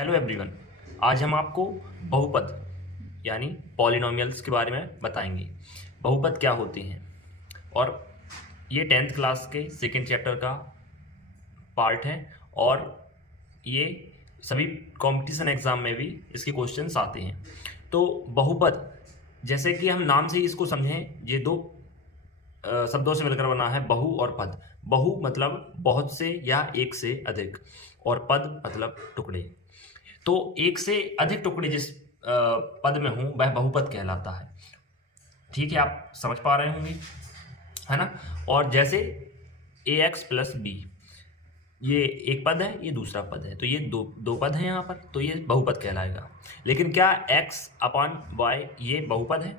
Hello everyone. आज हम आपको बहुपद यानी पॉलिनोमियल्स के बारे में बताएंगे। बहुपद क्या होते हैं और ये 10th क्लास के सेकेंड चैप्टर का पार्ट है और ये सभी कंपटीशन एग्जाम में भी इसके क्वेश्चंस आते हैं। तो बहुपद जैसे कि हम नाम से ही इसको समझें, ये दो शब्दों से मिलकर बना है, बहु और पद। बहु मतलब बहुत से या एक से अधिक, और पद मतलब टुकड़े। तो एक से अधिक टुकड़े जिस पद में हों वह बहुपद कहलाता है। ठीक है, आप समझ पा रहे होंगे, है ना। और जैसे ax प्लस बी, ये एक पद है, ये दूसरा पद है, तो ये दो पद हैं यहाँ पर, तो ये बहुपद कहलाएगा। लेकिन क्या x अपान y ये बहुपद है?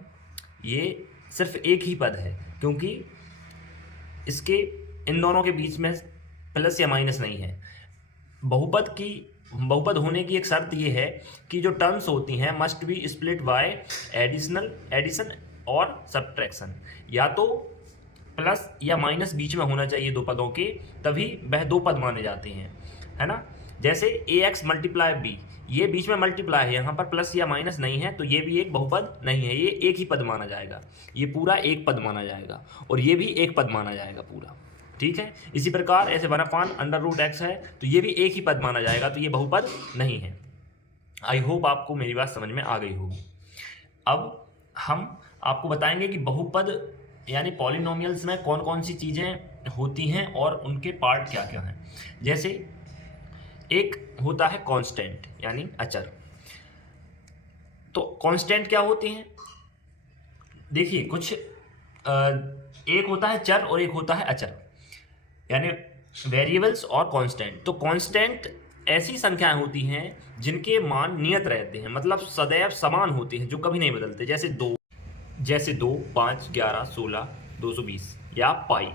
ये सिर्फ एक ही पद है, क्योंकि इसके इन दोनों के बीच में प्लस या माइनस नहीं है। बहुपद होने की एक शर्त ये है कि जो टर्म्स होती हैं must be split by addition और सब्ट्रैक्शन। या तो प्लस या माइनस बीच में होना चाहिए दो पदों के, तभी वह दो पद माने जाते हैं, है ना। जैसे ax मल्टीप्लाई b, ये बीच में मल्टीप्लाई है, यहाँ पर प्लस या माइनस नहीं है, तो ये भी एक बहुपद नहीं है, ये एक ही पद माना जाएगा। ये पूरा एक पद माना जाएगा और ये भी एक पद माना जाएगा पूरा। ठीक है, इसी प्रकार ऐसे 1/√x है, तो ये भी एक ही पद माना जाएगा, तो ये बहुपद नहीं है। आई होप आपको मेरी बात समझ में आ गई होगी। अब हम आपको बताएंगे कि बहुपद यानी पॉलिनोमियल्स में कौन कौन सी चीज़ें होती हैं और उनके पार्ट क्या क्या हैं। जैसे एक होता है कांस्टेंट यानी अचर। तो कांस्टेंट क्या होते हैं? देखिए, कुछ एक होता है चर और एक होता है अचर, यानी वेरिएबल्स और कांस्टेंट। तो कांस्टेंट ऐसी संख्याएं होती हैं जिनके मान नियत रहते हैं, मतलब सदैव समान होते हैं, जो कभी नहीं बदलते। जैसे 2, 5, 11, 16, 220 या पाई।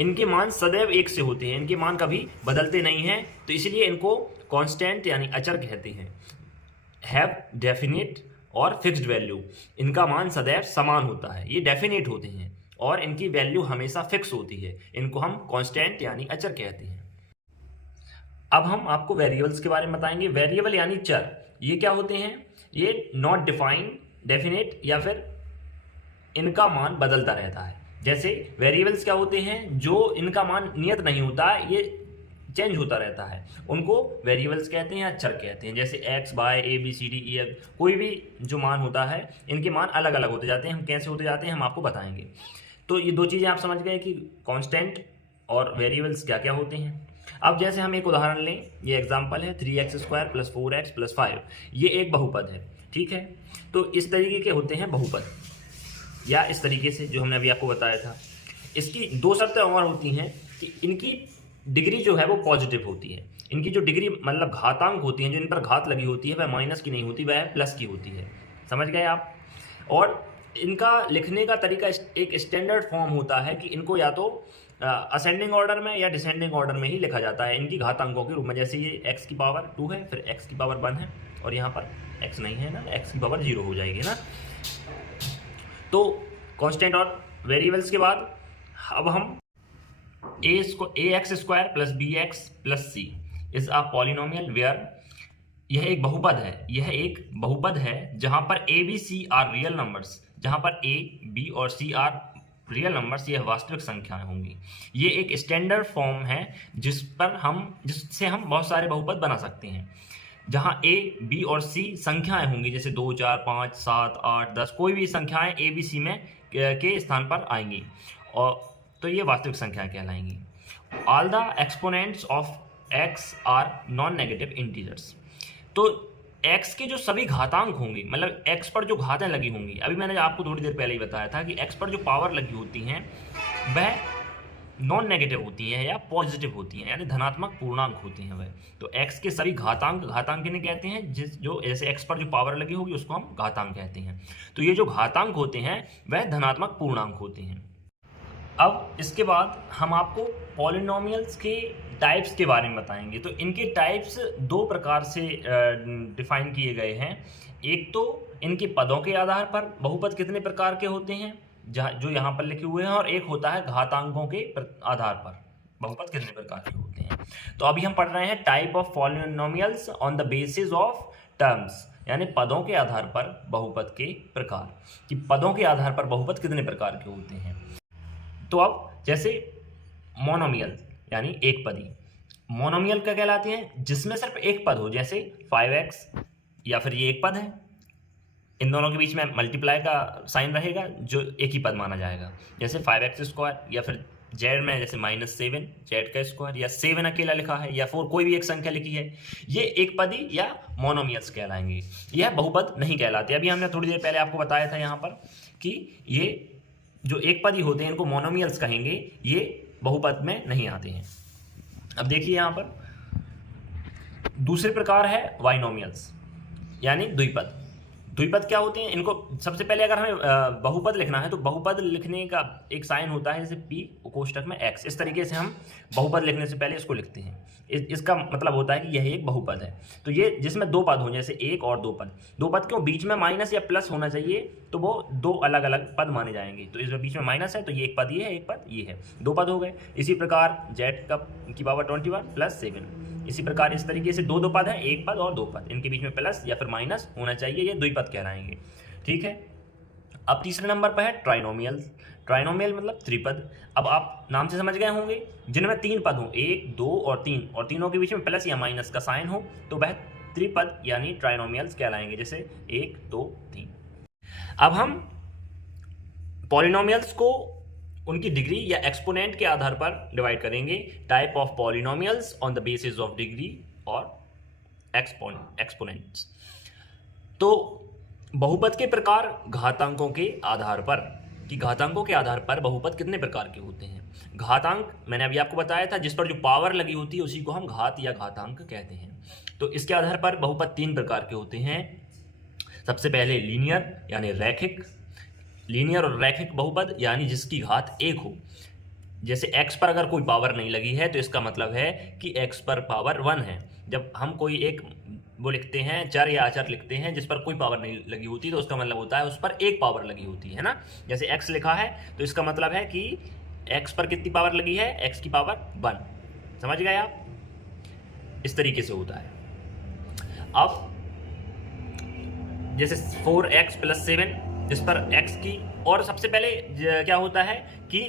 इनके मान सदैव एक से होते हैं, इनके मान कभी बदलते नहीं हैं, तो इसलिए इनको कांस्टेंट यानी अचर कहते हैं। हैव डेफिनेट और फिक्स्ड वैल्यू, इनका मान सदैव समान होता है, ये डेफिनेट होते हैं और इनकी वैल्यू हमेशा फिक्स होती है, इनको हम कांस्टेंट यानी अचर कहते हैं। अब हम आपको वेरिएबल्स के बारे में बताएंगे। वेरिएबल यानी चर, ये क्या होते हैं? ये नॉट डिफाइंड, डेफिनेट या फिर इनका मान बदलता रहता है। जैसे वेरिएबल्स क्या होते हैं? जो इनका मान नियत नहीं होता, ये चेंज होता रहता है, उनको वेरिएबल्स कहते हैं या चर कहते हैं। जैसे x, y, a, b, c, d, e, f, कोई भी जो मान होता है, इनके मान अलग अलग होते जाते हैं। हम कैसे होते जाते हैं हम आपको बताएंगे। तो ये दो चीज़ें आप समझ गए कि कांस्टेंट और वेरिएबल्स क्या क्या होते हैं। अब जैसे हम एक उदाहरण लें, ये एग्जांपल है 3x² + 4x + 5, ये एक बहुपद है। ठीक है, तो इस तरीके के होते हैं बहुपद, या इस तरीके से जो हमने अभी आपको बताया था। इसकी दो शर्तें और होती हैं कि इनकी डिग्री जो है वो पॉजिटिव होती है। इनकी जो डिग्री मतलब घातांक होती हैं, जो इन पर घात लगी होती है, वह माइनस की नहीं होती, वह प्लस की होती है। समझ गए आप? और इनका लिखने का तरीका एक स्टैंडर्ड फॉर्म होता है कि इनको या तो असेंडिंग ऑर्डर में या डिसेंडिंग ऑर्डर में ही लिखा जाता है, इनकी घातांकों के रूप में। जैसे ये x की पावर 2 है, फिर x की पावर 1 है, और यहाँ पर x नहीं है ना, x की पावर 0 हो जाएगी ना। तो कांस्टेंट और वेरिएबल्स के बाद अब हम ax² + bx + c is a polynomial where, यह एक बहुपद है। यह एक बहुपद है जहां पर a, b, c are real numbers, जहां पर a, b और c आर रियल नंबर्स, यह वास्तविक संख्याएं होंगी। ये एक स्टैंडर्ड फॉर्म है जिससे हम बहुत सारे बहुपद बना सकते हैं, जहां a, b और c संख्याएं होंगी, जैसे 2, 4, 5, 7, 8, 10, कोई भी संख्याएं a, b, c में के स्थान पर आएंगी, और तो ये वास्तविक संख्याएं कहलाएंगी। All the exponents of x are non negative integers. तो x के जो सभी घातांक होंगे, मतलब x पर जो घातें लगी होंगी, अभी मैंने आपको थोड़ी देर पहले ही बताया था कि x पर जो पावर लगी होती हैं वह नॉन नेगेटिव होती हैं या पॉजिटिव होती हैं, यानी धनात्मक पूर्णांक होती हैं वह। तो x के सभी घातांक इन्हें कहते हैं, जो जैसे x पर जो पावर लगी होगी उसको हम घातांक कहते हैं। तो ये जो घातांक होते हैं वह धनात्मक पूर्णांक होते हैं। अब इसके बाद हम आपको पॉलिनोमियल्स के टाइप्स के बारे में बताएंगे। तो इनके टाइप्स दो प्रकार से डिफाइन किए गए हैं। एक तो इनके पदों के आधार पर बहुपद कितने प्रकार के होते हैं, जो यहाँ पर लिखे हुए हैं, और एक होता है घातांकों के आधार पर बहुपद कितने प्रकार के होते हैं। तो अभी हम पढ़ रहे हैं type of polynomials on the basis of terms, यानी पदों के आधार पर बहुपद के प्रकार, कि पदों के आधार पर बहुपद कितने प्रकार के होते हैं। तो अब जैसे मोनोमियल यानी एक पदी, मोनोमियल क्या कहलाते हैं, जिसमें सिर्फ एक पद हो, जैसे 5x या फिर ये एक पद है, इन दोनों के बीच में मल्टीप्लाई का साइन रहेगा जो एक ही पद माना जाएगा, जैसे 5x² या फिर जेड में जैसे -7 जेड का स्क्वायर, या 7 अकेला लिखा है, या 4 कोई भी एक संख्या लिखी है, ये एक पदी या मोनोमियल्स कहलाएंगे। यह बहुपद नहीं कहलाते। अभी हमने थोड़ी देर पहले आपको बताया था यहाँ पर कि ये जो एक पदी होते हैं इनको मोनोमियल्स कहेंगे, ये बहुपद में नहीं आते हैं। अब देखिए यहाँ पर दूसरे प्रकार है बाइनोमियल्स यानी द्विपद। द्विपद क्या होते हैं, इनको सबसे पहले अगर हमें बहुपद लिखना है तो बहुपद लिखने का एक साइन होता है, जैसे p कोष्ठक में x, इस तरीके से हम बहुपद लिखने से पहले इसको लिखते हैं। इसका मतलब होता है कि यह एक बहुपद है। तो ये जिसमें दो पद हो, जैसे एक और दो पद, दो पद क्यों बीच में माइनस या प्लस होना चाहिए, तो वो दो अलग अलग पद माने जाएंगे। तो इसमें बीच में माइनस है तो ये एक पद ये है, एक पद ये है, दो पद हो गए। इसी प्रकार z की पावर 21 + 7, इसी प्रकार इस तरीके से दो दो पद है, एक पद और दो पद, इनके बीच में प्लस या फिर माइनस होना चाहिए, ये द्विपद कहलाएंगे। ठीक है। अब तीसरे नंबर पर है ट्राइनोमियल। ट्राइनोमियल मतलब त्रिपद। अब आप नाम से समझ गए होंगे, जिनमें तीन पद हो, 1 2 और 3, और तीनों के बीच में प्लस या माइनस का साइन हो, तो वह त्रिपद यानी ट्राइनोमियल्स कहलाएंगे, जैसे 1 2 3। अब हम पॉलिनोमियल्स को उनकी डिग्री या एक्सपोनेंट के आधार पर डिवाइड करेंगे। Type of polynomials on the basis of degree और एक्सपोनेंट्स। तो बहुपद के प्रकार घातांकों के आधार पर, कि घातांकों के आधार पर बहुपद कितने प्रकार के होते हैं। घातांक मैंने अभी आपको बताया था, जिस पर जो पावर लगी होती है उसी को हम घात या घातांक कहते हैं। तो इसके आधार पर बहुपद तीन प्रकार के होते हैं। सबसे पहले लीनियर यानी रैखिक। लीनियर और रैखिक बहुपद यानी जिसकी घात एक हो, जैसे x पर अगर कोई पावर नहीं लगी है तो इसका मतलब है कि x पर पावर 1 है। जब हम कोई एक वो लिखते हैं, चर या अचर लिखते हैं जिस पर कोई पावर नहीं लगी होती, तो उसका मतलब होता है उस पर एक पावर लगी होती है ना। जैसे x लिखा है तो इसका मतलब है कि x पर कितनी पावर लगी है, x की पावर 1। समझ गए आप, इस तरीके से होता है। अब जैसे 4x + 7 जिस पर x की, और सबसे पहले क्या होता है कि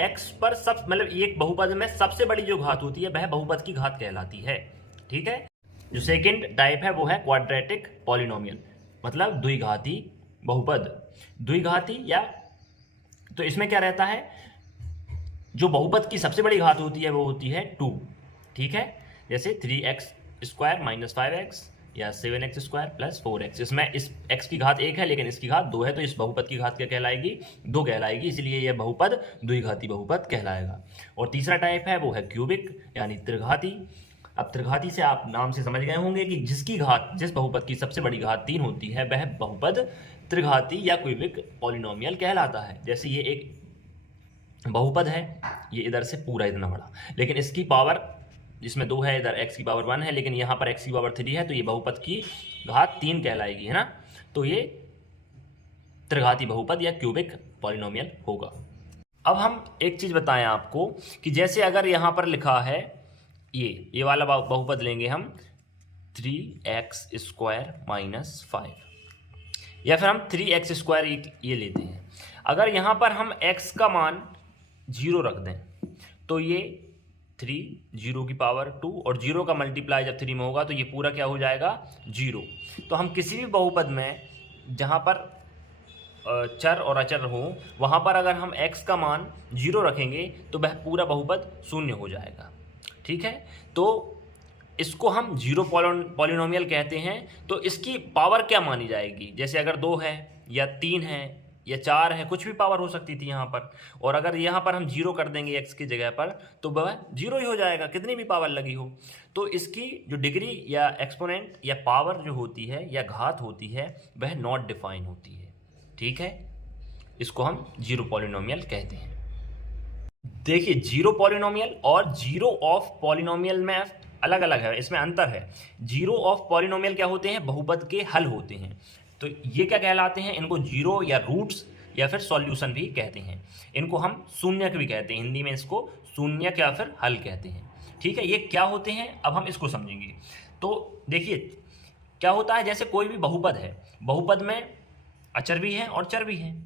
x पर सब मतलब एक बहुपद में सबसे बड़ी जो घात होती है वह बहुपद की घात कहलाती है। ठीक है। जो सेकंड टाइप है वो है क्वाड्रेटिक पॉलिनोमियल, मतलब द्विघाती बहुपद। द्विघाती या, तो इसमें क्या रहता है, जो बहुपद की सबसे बड़ी घात होती है वो होती है 2। ठीक है। जैसे 3x² - 5x या 7x² + 4x। इसमें इस x की घात 1 है लेकिन इसकी घात 2 है, तो इस बहुपद की घात क्या कहलाएगी, 2 कहलाएगी, इसलिए यह बहुपद द्विघाती बहुपद कहलाएगा। और तीसरा टाइप है वो है क्यूबिक यानी त्रिघाती। अब त्रिघाती से आप नाम से समझ गए होंगे कि जिसकी घात, जिस बहुपद की सबसे बड़ी घात 3 होती है वह बहुपद त्रिघाती या क्यूबिक पॉलिनोमियल कहलाता है। जैसे ये एक बहुपद है, ये इधर से पूरा इतना बड़ा, लेकिन इसकी पावर जिसमें 2 है, इधर x की पावर 1 है, लेकिन यहाँ पर x की पावर 3 है, तो ये बहुपद की घात 3 कहलाएगी, है ना। तो ये त्रिघाती बहुपद या क्यूबिक पॉलिनोमियल होगा। अब हम एक चीज़ बताएं आपको कि जैसे अगर यहाँ पर लिखा है ये वाला बहुपद लेंगे हम 3x² - 5, या फिर हम 3x² ये लेते हैं। अगर यहाँ पर हम x का मान 0 रख दें तो ये 3 0 की पावर 2, और 0 का मल्टीप्लाई जब 3 में होगा तो ये पूरा क्या हो जाएगा, 0। तो हम किसी भी बहुपद में जहाँ पर चर और अचर हो, वहाँ पर अगर हम x का मान 0 रखेंगे तो वह पूरा बहुपद शून्य हो जाएगा। ठीक है। तो इसको हम जीरो पॉलिनोमियल कहते हैं। तो इसकी पावर क्या मानी जाएगी, जैसे अगर 2 है या 3 है या 4 है, कुछ भी पावर हो सकती थी यहाँ पर, और अगर यहाँ पर हम 0 कर देंगे x की जगह पर तो वह 0 ही हो जाएगा, कितनी भी पावर लगी हो। तो इसकी जो डिग्री या एक्सपोनेंट या पावर जो होती है या घात होती है वह नॉट डिफाइन होती है। ठीक है। इसको हम जीरो पॉलिनोमियल कहते हैं। देखिए, जीरो पॉलिनोमियल और जीरो ऑफ पॉलिनोमियल में अलग अलग है, इसमें अंतर है। जीरो ऑफ पॉलिनोमियल क्या होते हैं, बहुपद के हल होते हैं। तो ये क्या कहलाते हैं, इनको जीरो या रूट्स या फिर सॉल्यूशन भी कहते हैं। इनको हम शून्यक भी कहते हैं, हिंदी में इसको शून्यक या फिर हल कहते हैं। ठीक है, ये क्या होते हैं अब हम इसको समझेंगे। तो देखिए क्या होता है, जैसे कोई भी बहुपद है, बहुपद में अचर भी है और चर भी है।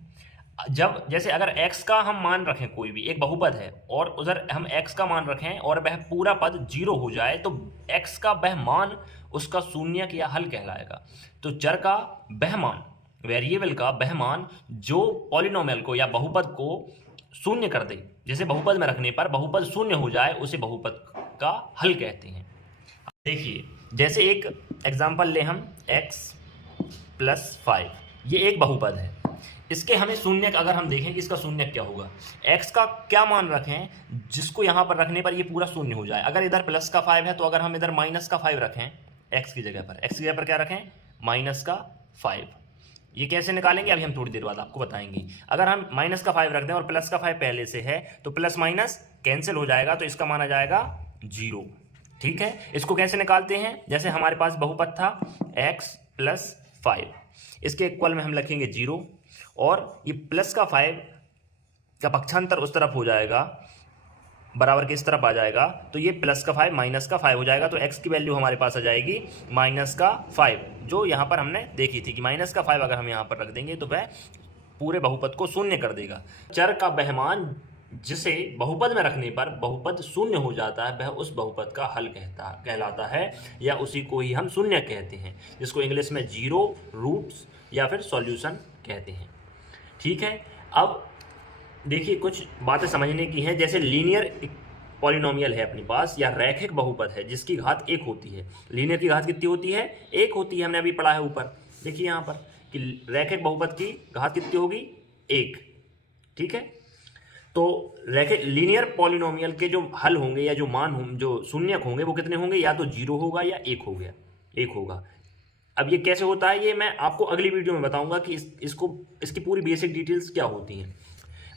जब जैसे अगर x का हम मान रखें, कोई भी एक बहुपद है और उधर हम x का मान रखें और वह पूरा पद 0 हो जाए तो x का वह मान उसका शून्यक या हल कहलाएगा। तो चर का वह मान, वेरिएबल का वह मान जो पॉलिनोमियल को या बहुपद को शून्य कर दे, जैसे बहुपद में रखने पर बहुपद शून्य हो जाए, उसे बहुपद का हल कहते हैं। देखिए जैसे एक एग्जांपल ले हम x + 5, ये एक बहुपद है, इसके हमें शून्यक अगर हम देखें कि इसका शून्यक क्या होगा, x का क्या मान रखें जिसको यहाँ पर रखने पर ये पूरा शून्य हो जाए। अगर इधर प्लस का 5 है तो अगर हम इधर माइनस का 5 रखें x की जगह पर क्या रखें, -5। ये कैसे निकालेंगे अभी हम थोड़ी देर बाद आपको बताएंगे। अगर हम -5 रख दें और +5 पहले से है तो प्लस माइनस कैंसिल हो जाएगा, तो इसका मान आ जाएगा 0। ठीक है, इसको कैसे निकालते हैं, जैसे हमारे पास बहुपद था x + 5, इसके इक्वल में हम लिखेंगे 0 और ये +5 का पक्षांतर उस तरफ हो जाएगा, बराबर के इस तरफ आ जाएगा, तो ये +5 -5 हो जाएगा। तो x की वैल्यू हमारे पास आ जाएगी -5, जो यहाँ पर हमने देखी थी कि -5 अगर हम यहाँ पर रख देंगे तो वह पूरे बहुपद को शून्य कर देगा। चर का वह मान जिसे बहुपद में रखने पर बहुपद शून्य हो जाता है, वह उस बहुपद का हल कहलाता है, या उसी को ही हम शून्य कहते हैं, जिसको इंग्लिश में 0 रूट्स या फिर सॉल्यूशन कहते हैं। ठीक है, अब देखिए कुछ बातें समझने की हैं। जैसे लीनियर पॉलिनोमियल है अपने पास, या रैखिक बहुपद है जिसकी घात 1 होती है। लीनियर की घात कितनी होती है, 1 होती है, हमने अभी पढ़ा है ऊपर। देखिए यहाँ पर कि रैखिक बहुपद की घात कितनी होगी, 1। ठीक है, तो रैखिक लीनियर पॉलिनोमियल के जो हल होंगे या जो मान होंगे, जो शून्यक होंगे, वो कितने होंगे, या तो 0 होगा या 1 होगा। अब ये कैसे होता है, ये मैं आपको अगली वीडियो में बताऊंगा कि इसकी पूरी बेसिक डिटेल्स क्या होती हैं।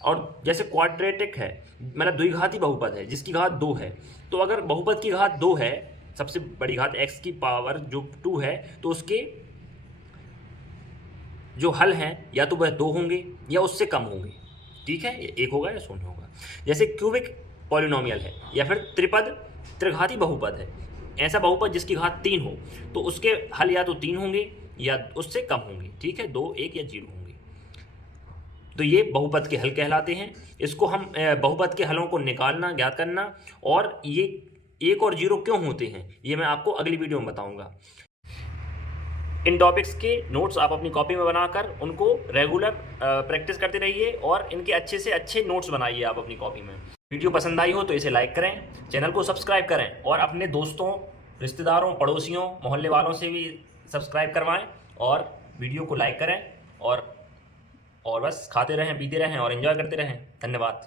और जैसे क्वाड्रेटिक है, मतलब द्विघाती बहुपद है जिसकी घात 2 है, तो अगर बहुपद की घात 2 है, सबसे बड़ी घात x की पावर जो 2 है, तो उसके जो हल हैं या तो वह 2 होंगे या उससे कम होंगे। ठीक है, 1 होगा या 0 होगा। जैसे क्यूबिक पॉलिनोमियल है या फिर त्रिघाती बहुपद है, ऐसा बहुपद जिसकी घात 3 हो, तो उसके हल या तो 3 होंगे या उससे कम होंगे। ठीक है, 2, 1 या 0 होंगे। तो ये बहुपद के हल कहलाते हैं। इसको हम बहुपद के हलों को निकालना, ज्ञात करना, और ये 1 और 0 क्यों होते हैं, ये मैं आपको अगली वीडियो में बताऊंगा। इन टॉपिक्स के नोट्स आप अपनी कॉपी में बनाकर उनको रेगुलर प्रैक्टिस करते रहिए और इनके अच्छे से अच्छे नोट्स बनाइए आप अपनी कॉपी में। वीडियो पसंद आई हो तो इसे लाइक करें, चैनल को सब्सक्राइब करें और अपने दोस्तों, रिश्तेदारों, पड़ोसियों, मोहल्ले वालों से भी सब्सक्राइब करवाएं और वीडियो को लाइक करें और बस खाते रहें, पीते रहें और एंजॉय करते रहें। धन्यवाद।